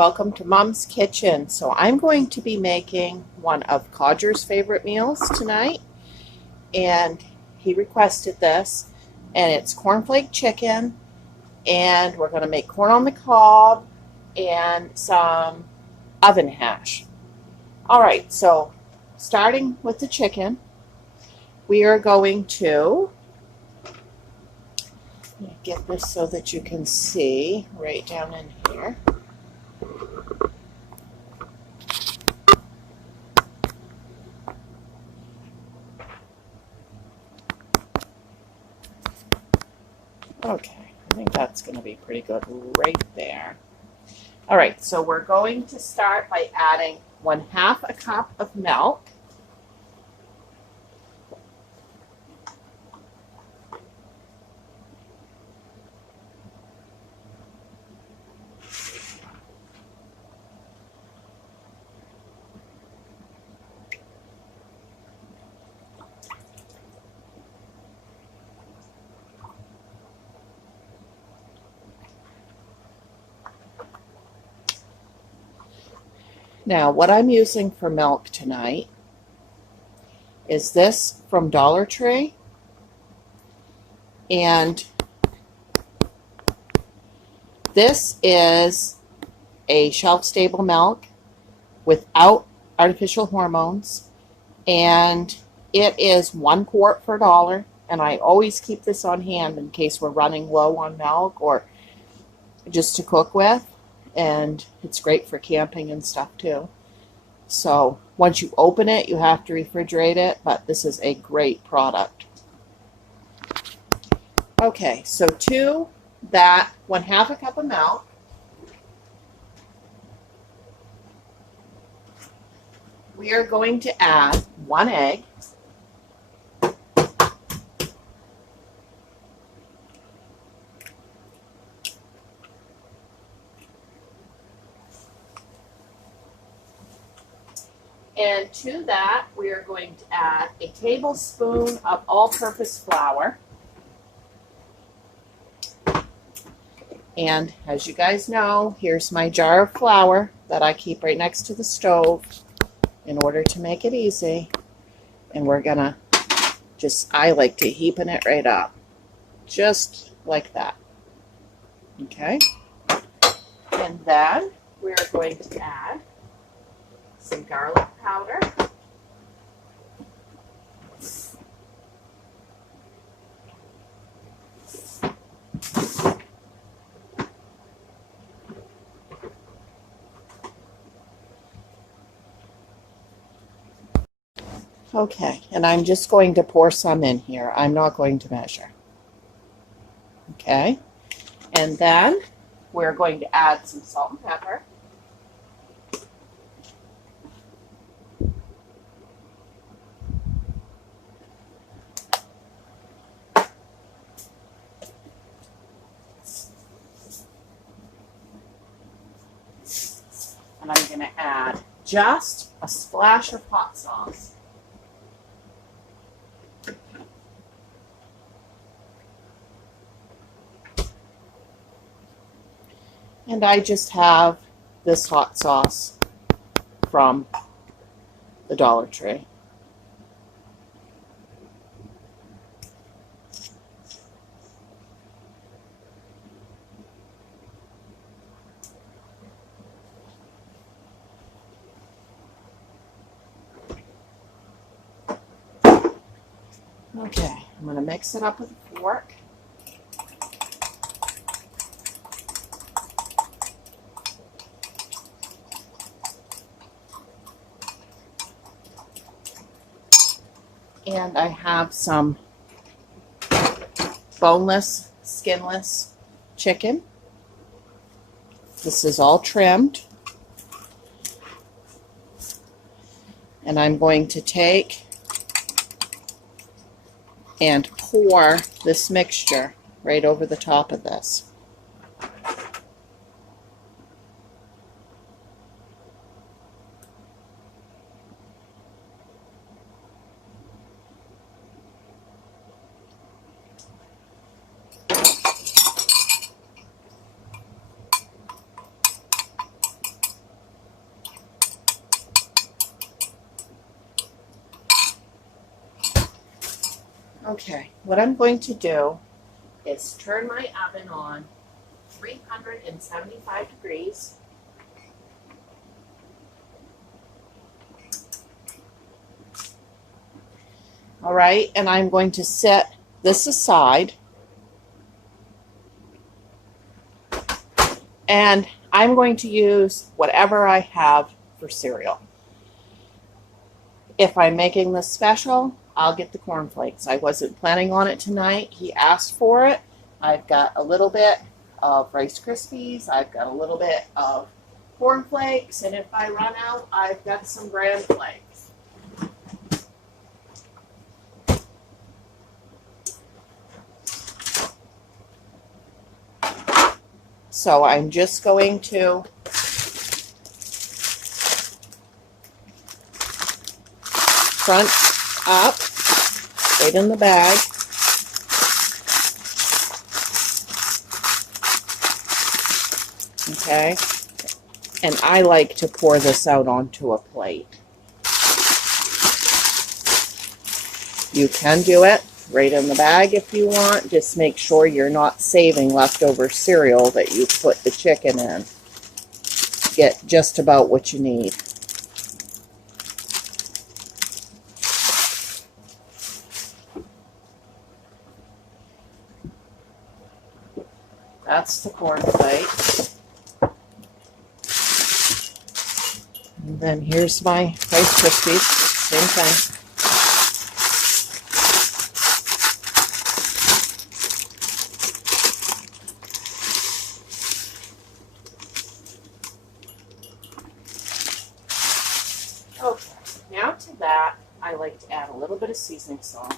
welcome to Mom's Kitchen. So I'm going to be making one of Codger's favorite meals tonight, and he requested this, and it's cornflake chicken, and we're going to make corn on the cob and some oven hash. All right, so starting with the chicken, we are going to get this so that you can see right down in here. Okay, I think that's going to be pretty good right there. All right, so we're going to start by adding 1/2 cup of milk. Now, what I'm using for milk tonight is this from Dollar Tree, and this is a shelf-stable milk without artificial hormones, and it is 1 quart for $1, and I always keep this on hand in case we're running low on milk or just to cook with. And it's great for camping and stuff too. So once you open it, you have to refrigerate it, but this is a great product. Okay, so to that 1/2 cup of milk, we are going to add 1 egg. And to that, we are going to add a tablespoon of all-purpose flour. And as you guys know, here's my jar of flour that I keep right next to the stove in order to make it easy. And we're gonna I like to heaping it right up, just like that. Okay? And then we're going to add some garlic powder, okay, and I'm just going to pour some in here. I'm not going to measure. Okay, and then we're going to add some salt and pepper. And I'm going to add just a splash of hot sauce. And I just have this hot sauce from the Dollar Tree. Okay, I'm going to mix it up with a fork. And I have some boneless, skinless chicken. This is all trimmed. And I'm going to take and pour this mixture right over the top of this. Okay, what I'm going to do is turn my oven on 375 degrees. All right, and I'm going to set this aside. And I'm going to use whatever I have for cereal. If I'm making this special, I'll get the cornflakes. I wasn't planning on it tonight. He asked for it. I've got a little bit of Rice Krispies. I've got a little bit of cornflakes. And if I run out, I've got some bran flakes. So I'm just going to front up, right in the bag. Okay. And I like to pour this out onto a plate. You can do it right in the bag if you want. Just make sure you're not saving leftover cereal that you put the chicken in. Get just about what you need. That's the cornflakes. And then here's my Rice Krispies. Same thing. Okay, now to that, I like to add a little bit of seasoning salt.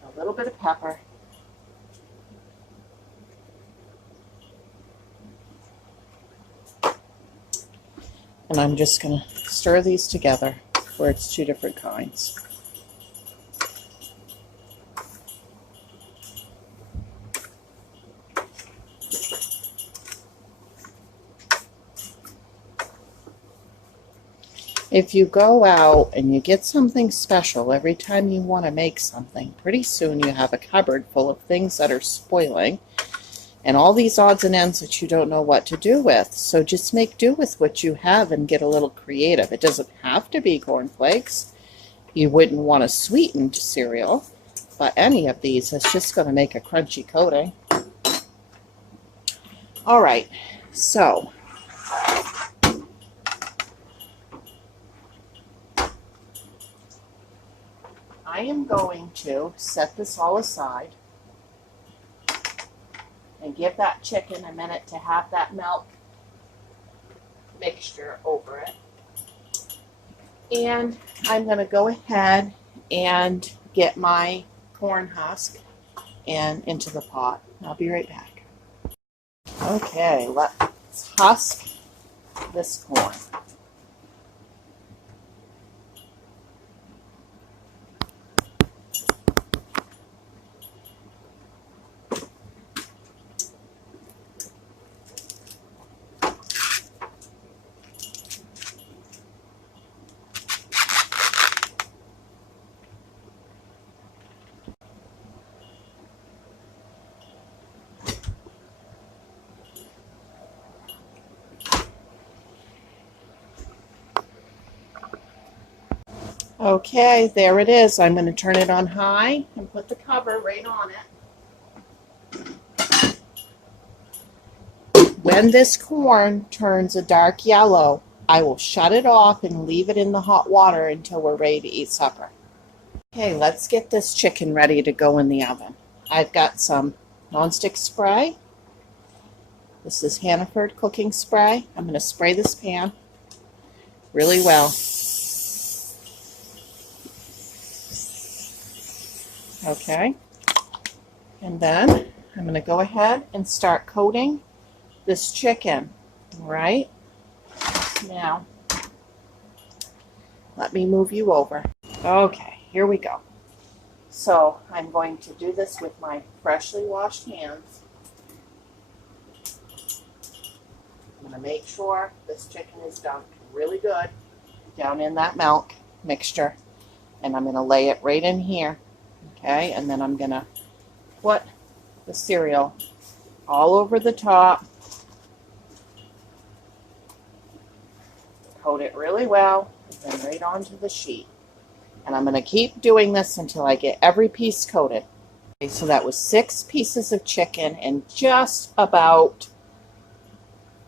A little bit of pepper. And I'm just going to stir these together where it's two different kinds. If you go out and you get something special every time you want to make something, pretty soon you have a cupboard full of things that are spoiling and all these odds and ends that you don't know what to do with. So just make do with what you have and get a little creative. It doesn't have to be cornflakes. You wouldn't want a sweetened cereal, but any of these is just going to make a crunchy coating. All right, so I am going to set this all aside and give that chicken a minute to have that milk mixture over it. And I'm going to go ahead and get my corn husk and into the pot. I'll be right back. Okay, let's husk this corn. Okay, there it is. I'm going to turn it on high and put the cover right on it. When this corn turns a dark yellow, I will shut it off and leave it in the hot water until we're ready to eat supper. Okay, let's get this chicken ready to go in the oven. I've got some nonstick spray. This is Hannaford cooking spray. I'm going to spray this pan really well. Okay, and then I'm going to go ahead and start coating this chicken. All right, now let me move you over. Okay, here we go. So I'm going to do this with my freshly washed hands. I'm going to make sure this chicken is done. really good down in that milk mixture. And I'm going to lay it right in here. Okay, and then I'm going to put the cereal all over the top. Coat it really well, and then right onto the sheet. And I'm going to keep doing this until I get every piece coated. Okay, so that was 6 pieces of chicken and just about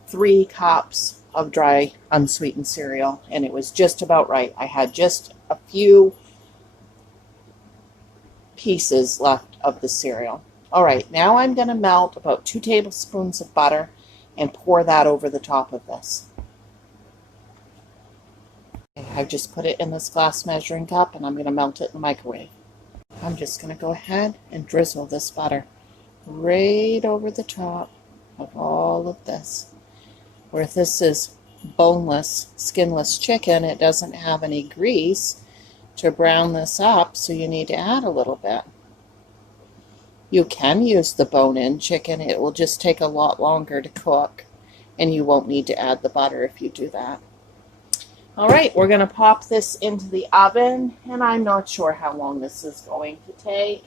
3 cups of dry unsweetened cereal, and it was just about right. I had just a few pieces left of the cereal. All right, now I'm going to melt about 2 tablespoons of butter and pour that over the top of this. Okay, I've just put it in this glass measuring cup, and I'm going to melt it in the microwave. I'm just going to go ahead and drizzle this butter right over the top of all of this. Where if this is boneless, skinless chicken, it doesn't have any grease to brown this up, so you need to add a little bit. You can use the bone-in chicken. It will just take a lot longer to cook, and you won't need to add the butter if you do that. All right, we're going to pop this into the oven, and I'm not sure how long this is going to take.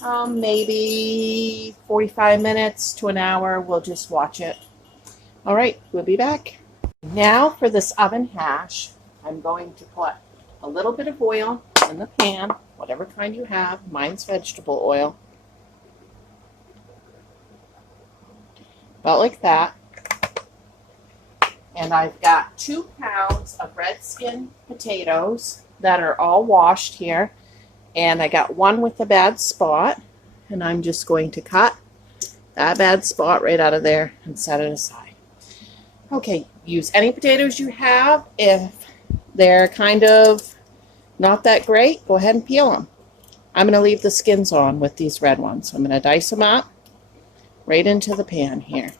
Maybe 45 minutes to an hour. We'll just watch it. All right, we'll be back. Now for this oven hash, I'm going to put a little bit of oil in the pan, whatever kind you have. Mine's vegetable oil. About like that. And I've got 2 pounds of red skin potatoes that are all washed here. And I got one with a bad spot. And I'm just going to cut that bad spot right out of there and set it aside. Okay, use any potatoes you have. If they're kind of not that great, go ahead and peel them. I'm going to leave the skins on with these red ones. I'm going to dice them up right into the pan here.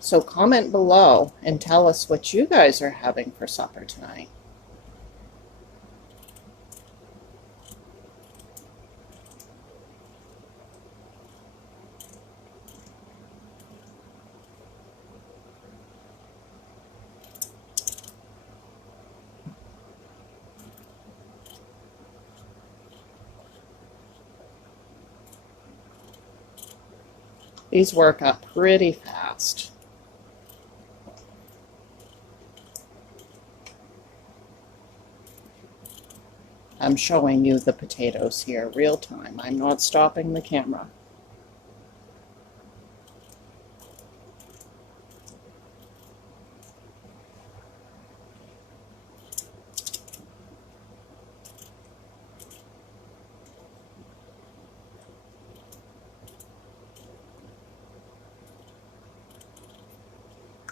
So comment below and tell us what you guys are having for supper tonight. These work up pretty fast. I'm showing you the potatoes here real time. I'm not stopping the camera.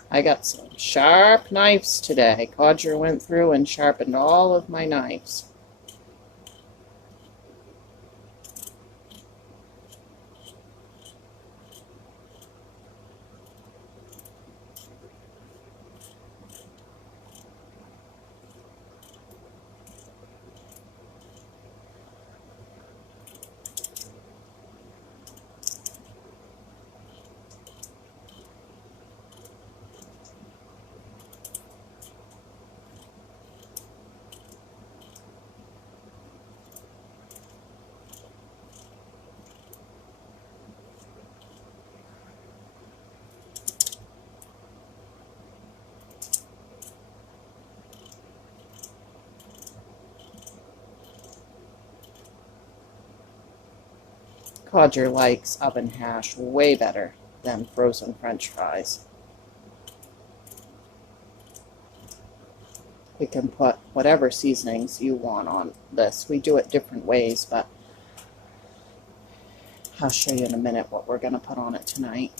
I got some sharp knives today. Codger went through and sharpened all of my knives. Codger likes oven hash way better than frozen French fries. We can put whatever seasonings you want on this. We do it different ways, but I'll show you in a minute what we're going to put on it tonight.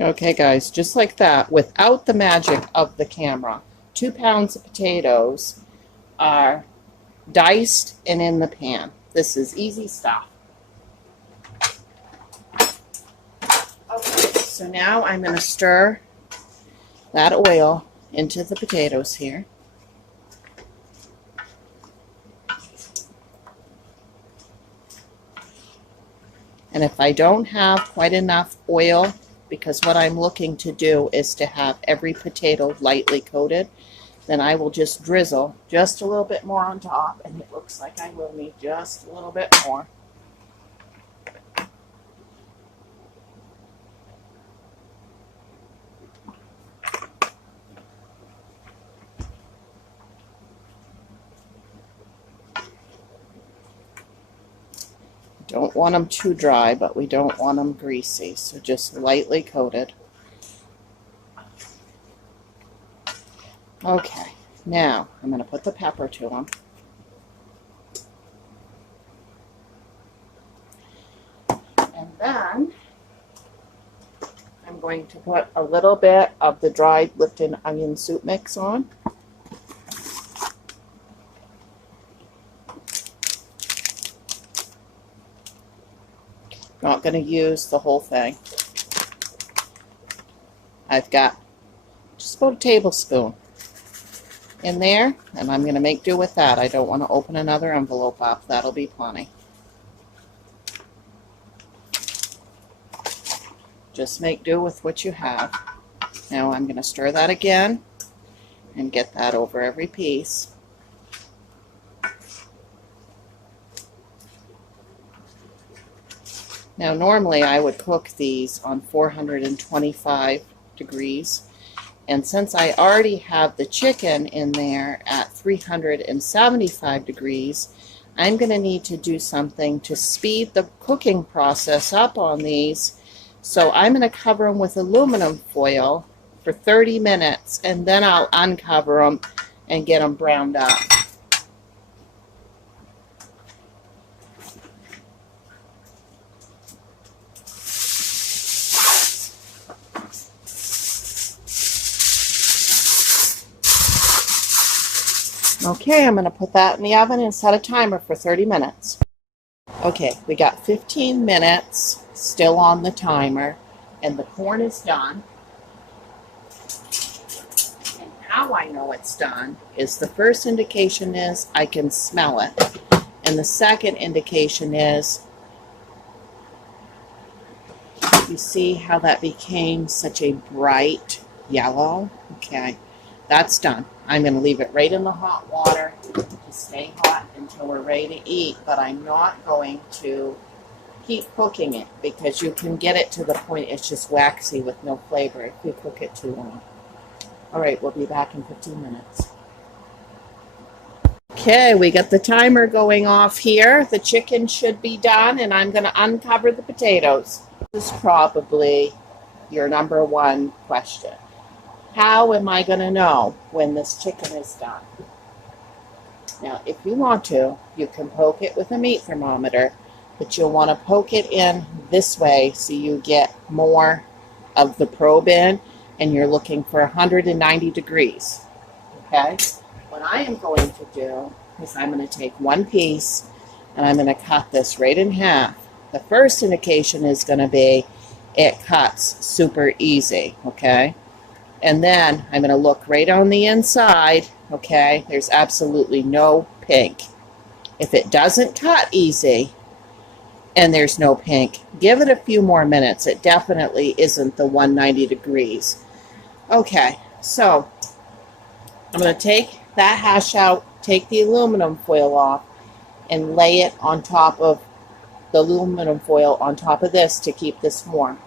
Okay, guys, just like that, without the magic of the camera, 2 pounds of potatoes are diced and in the pan. This is easy stuff. Okay, so now I'm going to stir that oil into the potatoes here. And if I don't have quite enough oil, because what I'm looking to do is to have every potato lightly coated, then I will just drizzle just a little bit more on top, and it looks like I will need just a little bit more. Don't want them too dry, but we don't want them greasy, so just lightly coated. Okay, now I'm going to put the pepper to them. And then I'm going to put a little bit of the dried Lipton onion soup mix on. Not going to use the whole thing. I've got just about a tablespoon in there, and I'm going to make do with that. I don't want to open another envelope up. That'll be plenty. Just make do with what you have. Now I'm going to stir that again and get that over every piece. Now normally I would cook these on 425 degrees, and since I already have the chicken in there at 375 degrees, I'm going to need to do something to speed the cooking process up on these. So I'm going to cover them with aluminum foil for 30 minutes, and then I'll uncover them and get them browned up. Okay, I'm going to put that in the oven and set a timer for 30 minutes. Okay, we got 15 minutes still on the timer, and the corn is done. And how I know it's done is the first indication is I can smell it. And the second indication is, you see how that became such a bright yellow? Okay, that's done. I'm going to leave it right in the hot water to stay hot until we're ready to eat, but I'm not going to keep cooking it because you can get it to the point it's just waxy with no flavor if you cook it too long. All right, we'll be back in 15 minutes. Okay, we got the timer going off here. The chicken should be done, and I'm going to uncover the potatoes. This is probably your number one question. How am I going to know when this chicken is done? Now, if you want to, you can poke it with a meat thermometer, but you'll want to poke it in this way so you get more of the probe in, and you're looking for 190 degrees. Okay? What I am going to do is I'm going to take one piece and I'm going to cut this right in half. The first indication is going to be it cuts super easy, okay? And then I'm going to look right on the inside, okay? There's absolutely no pink. If it doesn't cut easy and there's no pink, give it a few more minutes. It definitely isn't the 190 degrees. Okay, so I'm going to take that hash out, take the aluminum foil off, and lay it on top of the aluminum foil on top of this to keep this warm.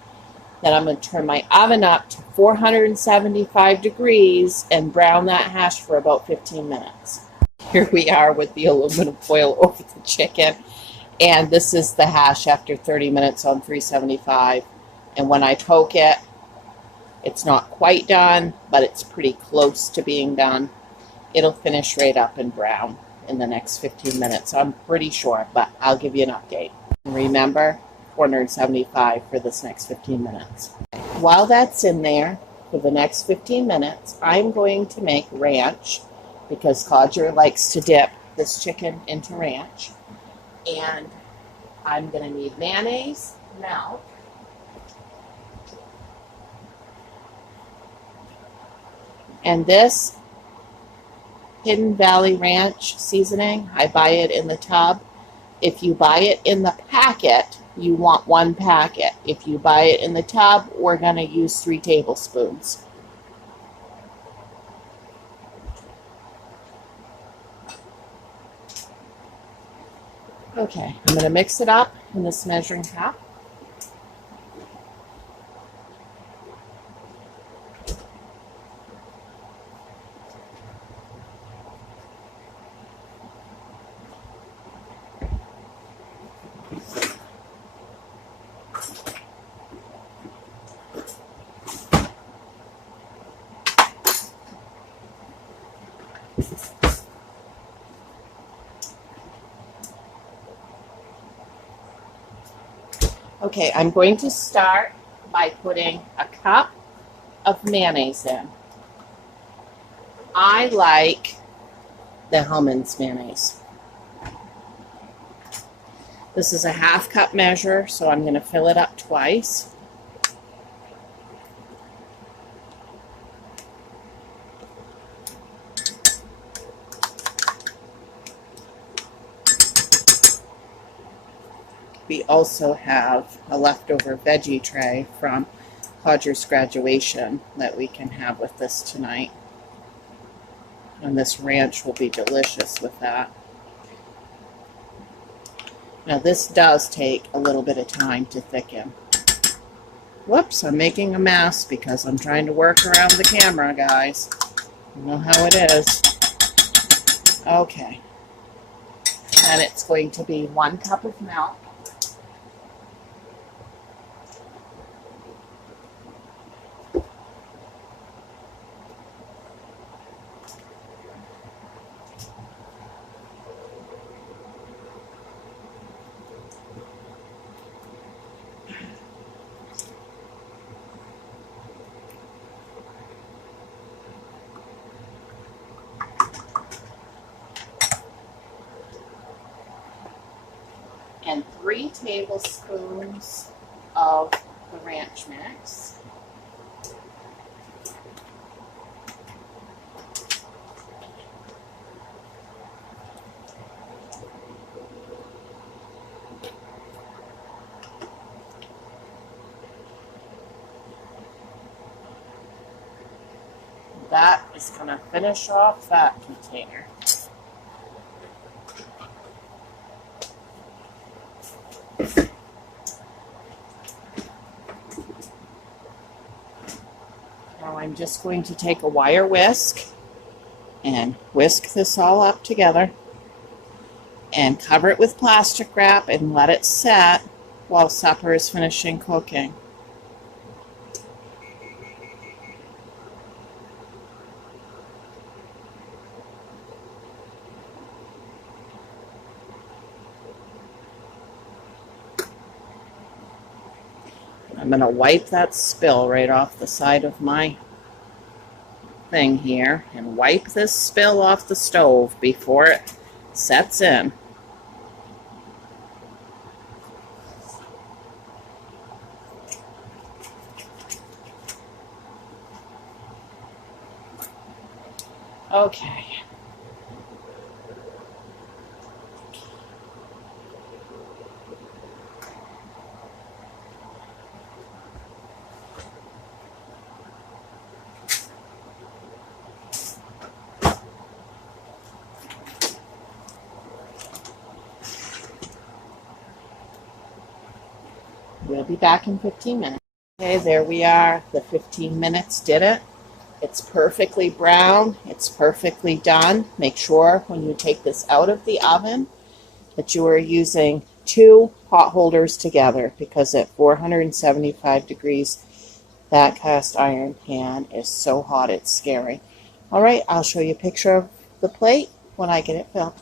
Then I'm going to turn my oven up to 475 degrees and brown that hash for about 15 minutes. Here we are with the aluminum foil over the chicken. And this is the hash after 30 minutes on 375. And when I poke it, it's not quite done, but it's pretty close to being done. It'll finish right up and brown in the next 15 minutes. I'm pretty sure, but I'll give you an update. Remember, 475 for this next 15 minutes. While that's in there for the next 15 minutes, I'm going to make ranch because Codger likes to dip this chicken into ranch. And I'm going to need mayonnaise, milk, and this Hidden Valley Ranch seasoning, I buy it in the tub. If you buy it in the packet, you want 1 packet. If you buy it in the tub, we're going to use 3 tablespoons. Okay, I'm going to mix it up in this measuring cup. Okay, I'm going to start by putting a cup of mayonnaise in. I like the Hellmann's mayonnaise. This is a 1/2 cup measure, so I'm going to fill it up twice. We also have a leftover veggie tray from Codger's graduation that we can have with this tonight. And this ranch will be delicious with that. Now this does take a little bit of time to thicken. Whoops, I'm making a mess because I'm trying to work around the camera, guys. You know how it is. Okay. And it's going to be 1 cup of milk. And 3 tablespoons of the ranch mix. That is going to finish off that container. Now I'm just going to take a wire whisk and whisk this all up together and cover it with plastic wrap and let it set while supper is finishing cooking. I'm going to wipe that spill right off the side of my thing here and wipe this spill off the stove before it sets in. Okay. We'll be back in 15 minutes. Okay, there we are. The 15 minutes did it. It's perfectly brown. It's perfectly done. Make sure when you take this out of the oven that you are using 2 hot holders together, because at 475 degrees, that cast iron pan is so hot it's scary. All right, I'll show you a picture of the plate when I get it filled.